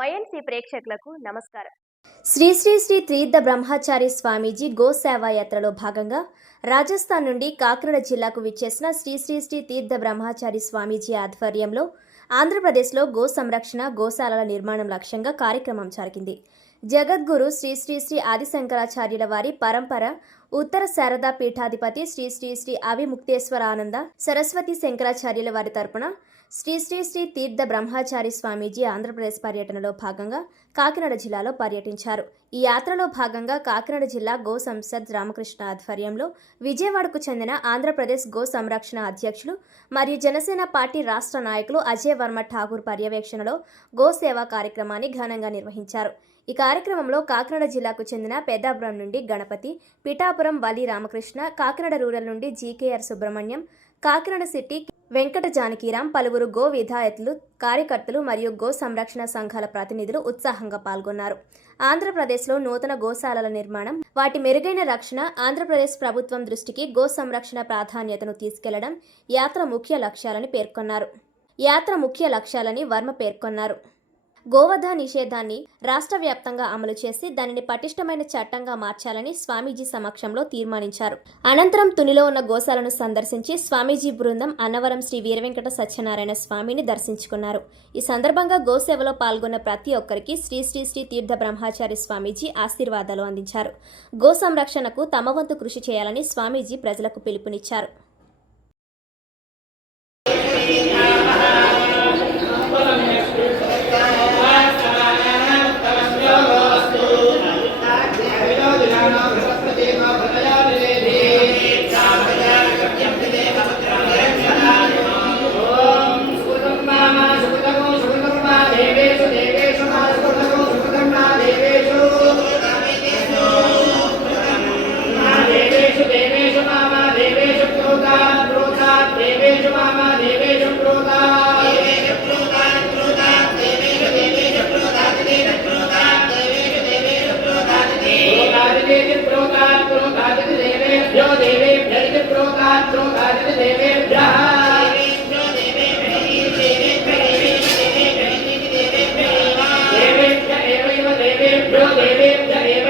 YNC ప్రేక్షకులకు నమస్కారం. శ్రీ శ్రీ శ్రీ తీర్థ బ్రహ్మచారి స్వామీజీ గోసేవా యాత్రలో భాగంగా రాజస్థాన్ నుండి కాకినాడ జిల్లాకు విచ్చేసిన శ్రీ శ్రీ శ్రీ తీర్థ బ్రహ్మచారి స్వామీజీ ఆధ్వర్యంలో ఆంధ్రప్రదేశ్లో గో సంరక్షణ గోశాలల నిర్మాణం లక్ష్యంగా కార్యక్రమం జరిగింది. జగద్గురు శ్రీ శ్రీ శ్రీ ఆదిశంకరాచార్యుల వారి పరంపర ఉత్తర శారదా పీఠాధిపతి శ్రీ శ్రీ శ్రీ అవిముక్తేశ్వరానంద సరస్వతి శంకరాచార్యుల వారి తరపున శ్రీ శ్రీ శ్రీ తీర్థ బ్రహ్మచారి స్వామీజీ ఆంధ్రప్రదేశ్ పర్యటనలో భాగంగా కాకినాడ జిల్లాలో పర్యటించారు. ఈ యాత్రలో భాగంగా కాకినాడ జిల్లా గో సంసద్ రామకృష్ణ ఆధ్వర్యంలో విజయవాడకు చెందిన ఆంధ్రప్రదేశ్ గో సంరక్షణ అధ్యక్షులు మరియు జనసేన పార్టీ రాష్ట్ర నాయకులు అజయ్ వర్మ ఠాగూర్ పర్యవేక్షణలో గో సేవా కార్యక్రమాన్ని ఘనంగా నిర్వహించారు. ఈ కార్యక్రమంలో కాకినాడ జిల్లాకు చెందిన పెద్దాపురం నుండి గణపతి పిఠాపురం వలి రామకృష్ణ కాకినాడ రూరల్ నుండి జీకేఆర్ సుబ్రహ్మణ్యం కాకినాడ సిటీ వెంకట జానకీరాం పలువురు గో విధాయతులు కార్యకర్తలు మరియు గో సంరక్షణ సంఘాల ప్రతినిధులు ఉత్సాహంగా పాల్గొన్నారు. ఆంధ్రప్రదేశ్లో నూతన గోశాలల నిర్మాణం వాటి మెరుగైన రక్షణ ఆంధ్రప్రదేశ్ ప్రభుత్వం దృష్టికి గో సంరక్షణ ప్రాధాన్యతను తీసుకెళ్ళడం యాత్ర ముఖ్య లక్ష్యాలని పేర్కొన్నారు. యాత్ర ముఖ్య లక్ష్యాలని వర్మ పేర్కొన్నారు. గోవధ నిషేధాన్ని రాష్ట్ర వ్యాప్తంగా అమలు చేసి దానిని పటిష్టమైన చట్టంగా మార్చాలని స్వామీజీ సమక్షంలో తీర్మానించారు. అనంతరం తునిలో ఉన్న గోశాలను సందర్శించి స్వామీజీ బృందం అన్నవరం శ్రీ వీరవెంకట సత్యనారాయణ స్వామిని దర్శించుకున్నారు. ఈ సందర్భంగా గోసేవలో పాల్గొన్న ప్రతి ఒక్కరికి శ్రీ శ్రీ శ్రీ తీర్థ బ్రహ్మచారి స్వామీజీ ఆశీర్వాదాలు అందించారు. గో సంరక్షణకు తమ వంతు కృషి చేయాలని స్వామీజీ ప్రజలకు పిలుపునిచ్చారు. దేవేషు క్రోధా క్రోధా దేవేభ్యో దేవేభ్యో క్రోధా క్రోధా దేవేభ్యః దేవేభ్య ఏవైవ దేవేభ్యో దేవేభ్య ఏవైనమైనమేవ